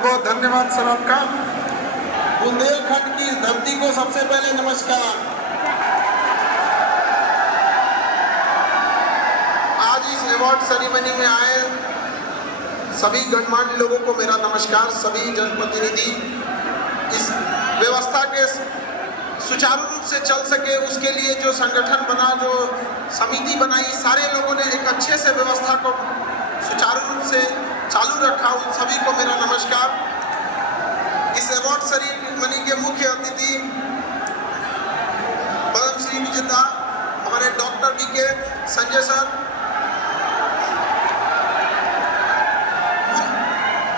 बहुत धन्यवाद सर आपका। बुंदेलखंड की धरती को सबसे पहले नमस्कार। आज इस अवार्ड सेरेमनी में आए सभी गणमान्य लोगों को मेरा नमस्कार। सभी जनप्रतिनिधि इस व्यवस्था के सुचारू रूप से चल सके उसके लिए जो संगठन बना, जो समिति बनाई, सारे लोगों ने एक अच्छे से व्यवस्था को सुचारू रूप से चालू रखा। उन सभी को मेरा नमस्कार। इस अवार्ड सेरेमनी के मुख्य अतिथि पद्मश्री विजेता हमारे डॉक्टर वी.के. संजय सर,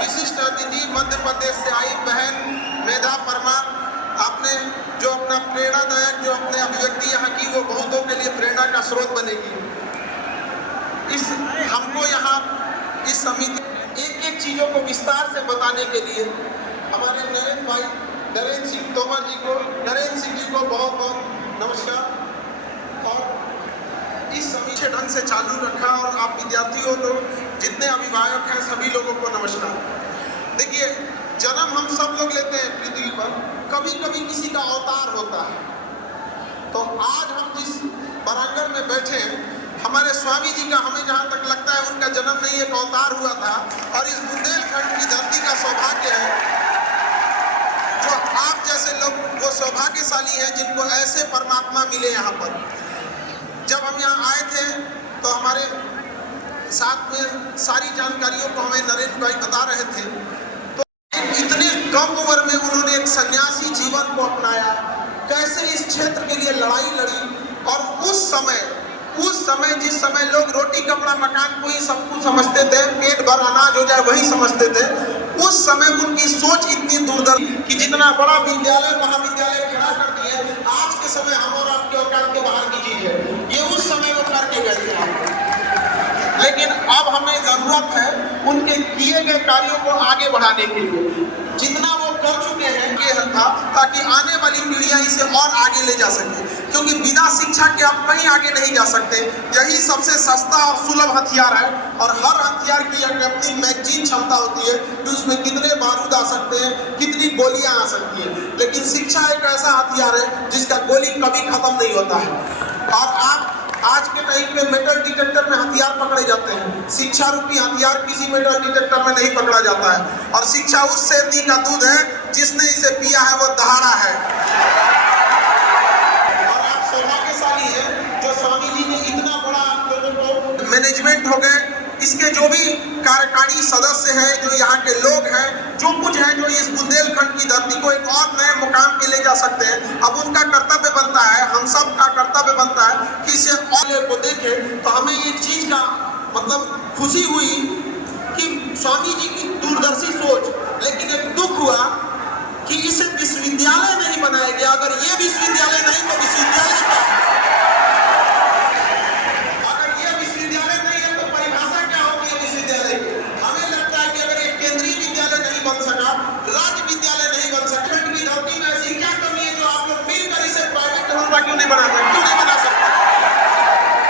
विशिष्ट अतिथि मध्य प्रदेश से आई बहन मेधा परमार, आपने जो अपना प्रेरणादायक जो अपने अभिव्यक्ति यहाँ की वो बहुतों के लिए प्रेरणा का स्रोत बनेगी। हमको यहाँ इस समिति एक एक चीजों को विस्तार से बताने के लिए हमारे नरेंद्र सिंह तोमर जी को बहुत बहुत नमस्कार। और इस समिति ढंग से चालू रखा और आप विद्यार्थियों लोग जितने अभिभावक हैं सभी लोगों को नमस्कार। देखिए, जन्म हम सब लोग लेते हैं पृथ्वी पर, कभी कभी किसी का अवतार होता है। तो आज हम जिस प्रांगण में बैठे हैं, हमारे स्वामी जी का हमें जहाँ तक लगता है उनका जन्म नहीं एक अवतार हुआ था। और इस बुंदेलखंड की धरती का सौभाग्य है जो आप जैसे लोग वो सौभाग्यशाली हैं जिनको ऐसे परमात्मा मिले यहाँ पर। जब हम यहाँ आए थे तो हमारे साथ में सारी जानकारियों को हमें नरेंद्र भाई बता रहे थे। तो इतने कम उम्र में उन्होंने एक सन्यासी जीवन को अपनाया, कैसे इस क्षेत्र के लिए लड़ाई लड़ी। और उस समय जिस समय लोग रोटी कपड़ा मकान को ही सब कुछ समझते थे, पेट भर अनाज हो जाए वही समझते थे, उस समय उनकी सोच इतनी दूरदर्शी कि जितना बड़ा विद्यालय महाविद्यालय खड़ा कर दिए, आज के समय हम और आपके औकात के बाहर की चीज है, ये उस समय वो करके गए थे। लेकिन अब हमें जरूरत है उनके किए गए कार्यों को आगे बढ़ाने के लिए। जितना वो कर चुके हैं ये था ताकि आने वाली पीढ़ियां इसे और आगे ले जा सके, क्योंकि बिना शिक्षा के आप कहीं आगे नहीं जा सकते। यही सबसे सस्ता और सुलभ हथियार है। और हर हथियार की अपनी मैगजीन क्षमता होती है कि उसमें कितने बारूद आ सकते हैं, कितनी गोलियां आ सकती हैं। लेकिन शिक्षा एक ऐसा हथियार है जिसका गोली कभी खत्म नहीं होता है। और आप आज के टाइम पे मेटल डिटेक्टर में हथियार पकड़े जाते हैं, शिक्षा रूपी हथियार किसी मेटल डिटेक्टर में नहीं पकड़ा जाता है। और शिक्षा उस शेरनी का दूध है जिसने इसे पिया है वो दहाड़ा है। और आप सौभाग्यशाली हैं जो स्वामी जी ने इतना बड़ा आप लोगों को मैनेजमेंट हो गए, इसके जो भी कार्यकारी सदस्य हैं, जो यहाँ के लोग हैं, जो कुछ है जो इस बुंदेलखंड की धरती को एक और नए मुकाम पे ले जा सकते हैं। अब उनका कर्तव्य बनता है, हम सब का कर्तव्य बनता है कि इसे और को देखें। तो हमें एक चीज का मतलब खुशी हुई कि स्वामी जी की दूरदर्शी सोच, लेकिन एक दुख हुआ कि इसे विश्वविद्यालय नहीं बनाया गया। अगर ये विश्वविद्यालय नहीं तो विश्वविद्यालय का, क्यों नहीं बना सकते?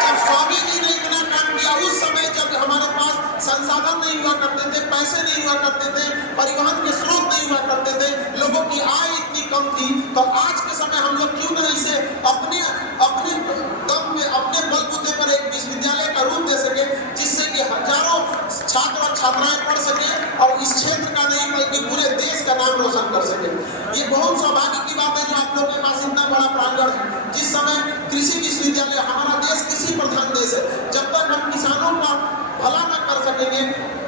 जब स्वामी जी ने इतना काम किया, उस समय जब हमारे पास संसाधन नहीं हुआ करते थे, पैसे नहीं हुआ करते थे, परिवहन के स्रोत नहीं हुआ करते थे, लोगों की आय इतनी कम थी, तो आज के समय हम लोग क्यों ना इसे अपने दम में, अपने बलबूते पर एक विश्वविद्यालय का रूप दे सके, जिससे कि हजारों छात्र और छात्राएं पढ़ सके और इस क्षेत्र का नहीं बल्कि पूरे देश का नाम रोशन कर सके। ये बहुत सौभाग्य की बात है जो आप लोगों के पास इतना बड़ा प्रांगण है। जिस समय कृषि विश्वविद्यालय, हमारा देश कृषि प्रधान देश है, जब तक हम किसानों का भला न कर सकेंगे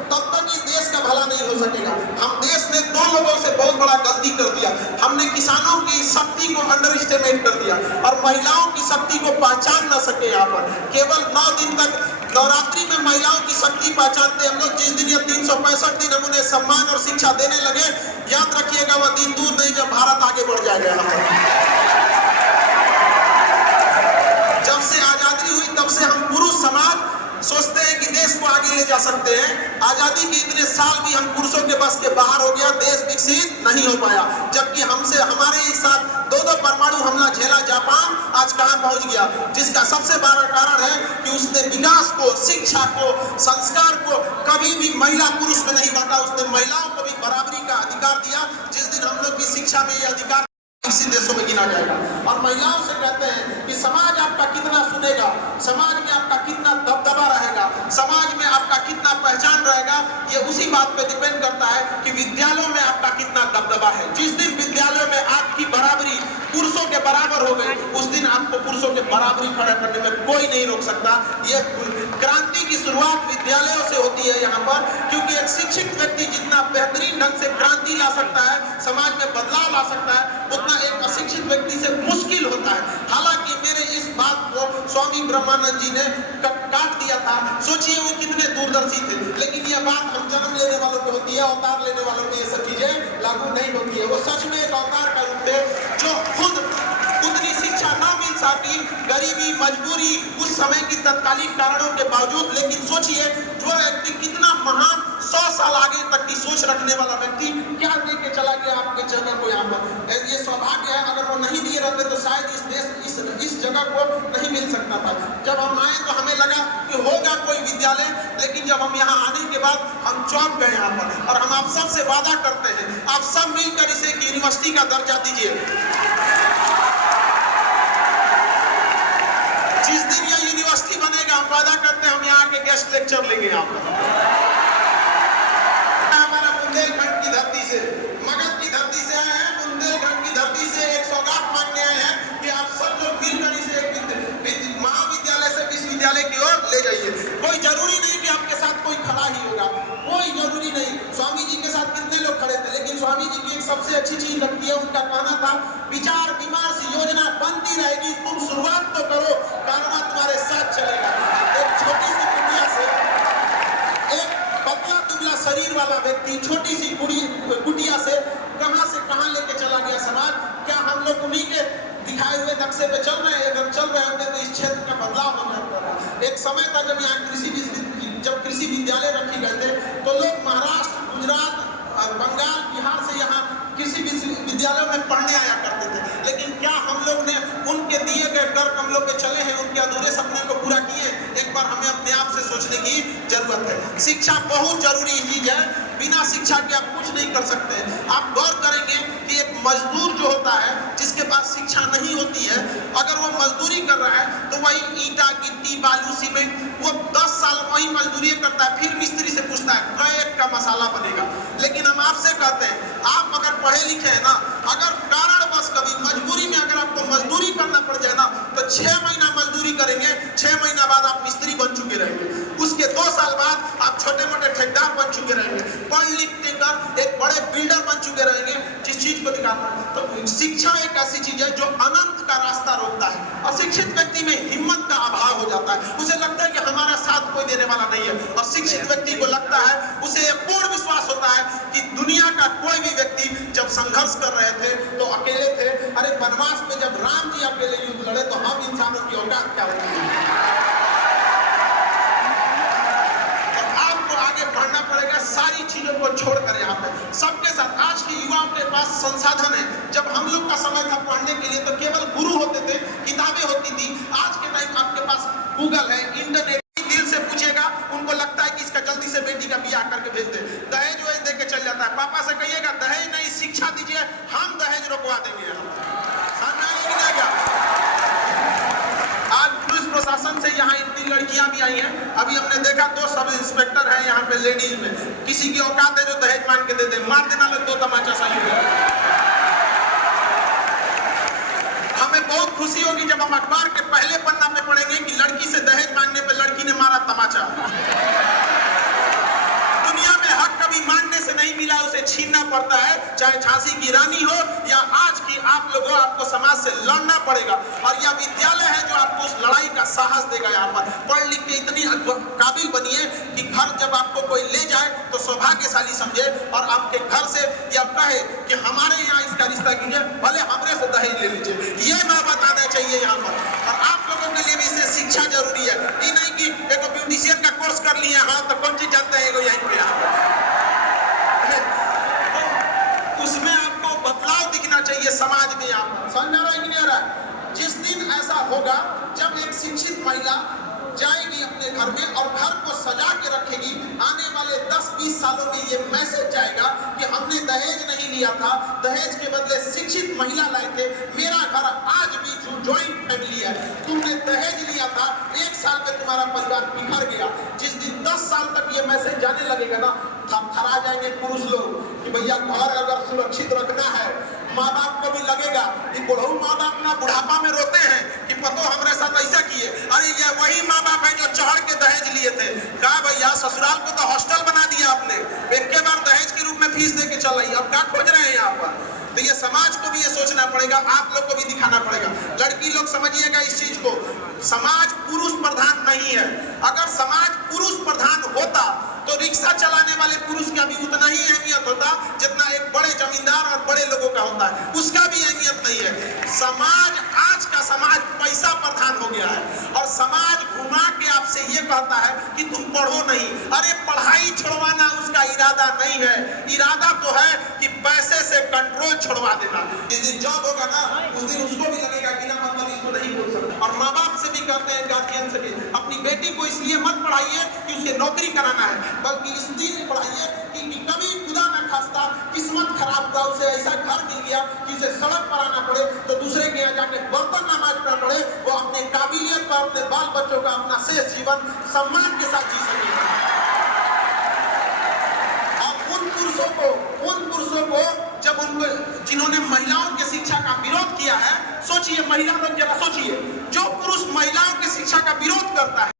तब तक ये देश का भला नहीं हो सकेगा। हम देश ने दो लोगों से बहुत बड़ा गलती कर दिया। हमने किसानों की शक्ति को अंडर एस्टिमेट कर दिया और महिलाओं की शक्ति को पहचान न सके। यहाँ पर केवल 9 दिन तक नवरात्रि में महिलाओं की शक्ति पहचानते हम लोग। जिस दिन या 365 दिन हम उन्हें सम्मान और शिक्षा देने लगे, याद रखिएगा वह दिन दूर नहीं जब भारत आगे बढ़ जाएगा। यहाँ पर जब से आजादी हुई तब से हम पुरुष समाज सोचते हैं कि देश को आगे ले ले जा सकते हैं। आजादी के इतने साल भी हम पुरुषों के बस के बाहर हो गया, देश विकसित नहीं हो पाया। जबकि हमसे हमारे ही साथ दो परमाणु हमला झेला जापान आज कहां पहुंच गया, जिसका सबसे बड़ा कारण है कि उसने विकास को, शिक्षा को, संस्कार को कभी भी महिला पुरुष में नहीं बांटा। उसने महिलाओं को भी बराबरी का अधिकार दिया। जिस दिन हम लोग की शिक्षा में यह अधिकार विकसित देशों में गिना जाएगा। और महिलाओं से कहते हैं कि समाज आपका कितना सुनेगा, समाज में आपका कितना दबदबा रहेगा, समाज में आपका कितना पहचान रहेगा, ये उसी बात पे डिपेंड करता है कि विद्यालयों में आपका कितना दबदबा है। जिस दिन विद्यालयों में आपकी बराबरी पुरुषों के बराबर हो गई, उस दिन आपको पुरुषों के बराबरी खड़ा करने में कोई नहीं रोक सकता। ये क्रांति की शुरुआत विद्यालयों से होती है यहाँ पर, क्योंकि एक शिक्षित व्यक्ति जितना बेहतरीन ढंग से क्रांति ला सकता है, समाज में बदलाव ला सकता है, उतना एक अशिक्षित व्यक्ति से मुश्किल होता है। हालांकि मेरे इस बात को स्वामी ब्रह्मानंद जी ने काट दिया था। सोचिए वो कितने दूरदर्शी थे, लेकिन यह बात हम जन्म लेने वालों पे होती है, अवतार लेने वालों पे ये सब चीजें लागू नहीं होती है। वो सच में एक अवतार का रूप थे, जो खुद उतनी शिक्षा न मिल सकी, गरीबी, मजबूरी, उस समय की तत्कालीन कारणों के बावजूद। लेकिन सोचिए जो व्यक्ति कितना महान, 100 साल आगे तक की सोच रखने वाला व्यक्ति क्या लेके चला गया आपके जगह को यहाँ पर। ये सौभाग्य है, अगर वो नहीं दिए रहते तो शायद इस देश इस जगह को नहीं मिल सकता था। जब हम आए तो हमें लगा कि होगा कोई विद्यालय, लेकिन जब हम यहाँ आने के बाद हम चौंक गए यहाँ पर। और हम आप सबसे वादा करते हैं, आप सब मिलकर इसे एक यूनिवर्सिटी का दर्जा दीजिए। जिस दिन यह यूनिवर्सिटी बनेगा, हम वादा करते हैं हम यहाँ के गेस्ट लेक्चर लेंगे यहाँ पर। हमारा बुंदेलखंड की धरती से, मगध की धरती से आए हैं, बुंदेलखंड की धरती से एक सौगात मांगने आए हैं कि आप सब लोग मिलकर इसे महाविद्यालय से विश्वविद्यालय की ओर ले जाइए। कोई जरूरी नहीं कि आपके साथ कोई खड़ा ही होगा, कोई जरूरी नहीं। स्वामी जी के साथ कितने लोग खड़े थे, लेकिन स्वामी जी की एक सबसे अच्छी चीज लगती है, उनका कहना था विचार विमर्श योजना बनती रहेगी, तुम शुरुआत तो करो, कारवा तुम्हारे साथ चलेगा। एक छोटी सी कुटिया से एक पतला दुबला शरीर वाला व्यक्ति छोटी सी कुटिया से कहां लेके चला गया समाज। क्या हम लोग उन्हीं के दिखाए हुए नक्शे पे चल रहे हैं? अगर चल रहे होते तो इस क्षेत्र का बदलाव हो जाता। एक समय था जब यहाँ कृषि विद्यालय रखे गए थे, तो लोग महाराष्ट्र, गुजरात, बंगाल, बिहार से यहाँ कृषि विश्वविद्यालयों में पढ़ने आया करते थे। लेकिन क्या हम लोग ने उनके दिए गए कर्म हम लोग के चले हैं, उनके अधूरे सपने को पूरा किए? एक बार हमें अपने आप से सोचने की जरूरत है। शिक्षा बहुत जरूरी चीज है, बिना शिक्षा के आप कुछ नहीं कर सकते। आप गौर करेंगे कि एक मजदूर जो होता है, जिसके पास शिक्षा नहीं होती है, अगर वो मजदूरी कर रहा है तो वही ईंटा, गिट्टी, बालू, सीमेंट, वो 10 साल वही मजदूरी करता है, फिर मिस्त्री से पूछता है कैक का मसाला बनेगा। लेकिन हम आपसे कहते हैं, आप अगर पढ़े लिखे हैं ना, अगर कारणवश कभी मजबूरी में अगर आपको मजदूरी करना पड़ जाए ना, तो 6 महीना मजदूरी करेंगे, 6 महीना बाद आप मिस्त्री बन चुके रहेंगे। उसके 2 साल बाद आप छोटे मोटे ठेकेदार बन चुके रहेंगे, पढ़ लिख कर एक बड़े बिल्डर बन चुके रहेंगे। जिस चीज को दिखाता है, तो शिक्षा एक ऐसी चीज है जो अनंत का रास्ता रोकता है। अशिक्षित व्यक्ति में हिम्मत का अभाव हो जाता है, उसे लगता है कि हमारा साथ कोई देने वाला नहीं है। और शिक्षित व्यक्ति को लगता है, उसे पूर्ण विश्वास होता है कि दुनिया का कोई भी व्यक्ति जब संघर्ष कर रहे थे तो अकेले थे। अरे वनवास में जब राम जी अकेले युद्ध लड़े तो हम इंसानों की औकात क्या होती है? बढ़ना पड़ेगा सारी चीजों को छोड़कर। यहाँ पे सबके साथ आज के युवाओं के पास संसाधन है। जब हम लोग का समय था पढ़ने के लिए तो केवल गुरु होते थे, किताबें होती थी। आज के टाइम आपके पास गूगल है, इंटरनेट। दिल से पूछेगा, उनको लगता है कि इसका जल्दी से बेटी का ब्याह करके भेज दे, दहेज वहेज दे के चल जाता है। पापा से कहिएगा दहेज नहीं, शिक्षा दीजिए, हम दहेज रोकवा देंगे। आज पुलिस प्रशासन से यहाँ इतनी लड़कियां भी आई हैं। अभी हमने देखा 2 सब इंस्पेक्टर हैं यहाँ पे लेडीज में। किसी की औकात है जो दहेज मांग के दे दे, मार देना लोग 2 तमाचा सही है। हमें बहुत खुशी होगी जब हम अखबार के पहले पन्ना पे पढ़ेंगे कि लड़की से दहेज मांगने पे लड़की ने मारा तमाचा। दुनिया में हक कभी मांगने से नहीं मिला, उसे छीनना पड़ता है। चाहे झांसी की रानी हो या आज की आप लोगों, आपको समाज से लड़ना पड़ेगा। और यह विद्यालय है जो आपको उस लड़ाई का साहस देगा। यहाँ पर पढ़ लिख के इतनी काबिल बनिए कि घर जब आपको कोई ले जाए तो सौभाग्यशाली समझे और आपके घर से यह कहे कि हमारे यहाँ इसका रिश्ता कीजिए, भले हमरे से दहेज ले लीजिए। ये मैं बताना चाहिए यहाँ पर। और आप लोगों के लिए भी इससे शिक्षा जरूरी है। ये नहीं कि एक ब्यूटिशियन का कोर्स कर कर लिए हाँ तो कौन चीज जानते हैं यहीं पे उसमें आपको बदलाव दिखना चाहिए समाज में। आप समझ रहा है कि नहीं आ रहा है? जिस दिन ऐसा होगा जब एक शिक्षित महिला जाएगी अपने घर में और घर को सजा के रखेगी, आने वाले 10-20 सालों में ये मैसेज जाएगा कि हमने दहेज नहीं लिया था, दहेज के बदले शिक्षित महिला लाए थे, मेरा घर आज भी ज्वाइंट फैमिली है, तुमने दहेज लिया था, 1 साल में तुम्हारा परिवार बिखर गया। जिस दिन 10 साल तक ये मैसेज जाने लगेगा ना, थरथरा जाएंगे पुरुष लोग कि भैया घर अगर सुरक्षित रखना है। माँ बाप को भी लगेगा कि बुढ़ऊ माँ बाप ना बुढ़ापा में रोते हैं कि पतो हमारे साथ ऐसा किए, अरे ये वही माँ बाप है जो चढ़ के दहेज लिए थे। कहा भैया ससुराल को तो हॉस्टल बना दिया आपने, एक के बार दहेज के रूप में फीस दे के चल आई, अब क्या खोज रहे हैं यहाँ पर? तो ये समाज को भी ये सोचना पड़ेगा, आप लोग को भी दिखाना पड़ेगा। लड़की लोग समझिएगा इस चीज को, समाज पुरुष प्रधान नहीं है। अगर समाज पुरुष प्रधान होता तो रिक्शा चलाने वाले पुरुष का भी उतना ही अहमियत होता जितना एक बड़े जमींदार और बड़े लोगों का होता है, उसका भी अहमियत नहीं है। समाज, आज का समाज पैसा प्रधान हो गया है और समाज घुमा के आपसे ये कहता है कि तुम पढ़ो नहीं। अरे पढ़ाई छुड़वाना उसका इरादा नहीं है, इरादा तो है कि पैसे से कंट्रोल छुड़वा देना। जिस दिन जॉब होगा ना उस दिन उसको भी लगेगा कि ना मतलब इसको नहीं बोल सकता। और माँ बाप से भी कहते हैं, गार्जियन से भी, अपनी बेटी को इसलिए मत पढ़ाइए कि उसे नौकरी कराना है, बल्कि इसलिए पढ़ाइए कि कभी खुदा न खास्ता किस्मत खराब हुआ, उसे ऐसा घर मिल गया कि उसे सड़क पर आना पड़े तो दूसरे के यहाँ जाके बर्तन न मांजना पड़े, वो अपने काबिलियत पर अपने बाल बच्चों का अपना शेष जीवन सम्मान के साथ जी सकेगा। और उन पुरुषों को जब उनको जिन्होंने महिलाओं की शिक्षा का विरोध किया है, सोचिए महिला लोग जरा सोचिए, जो पुरुष महिलाओं की शिक्षा का विरोध करता है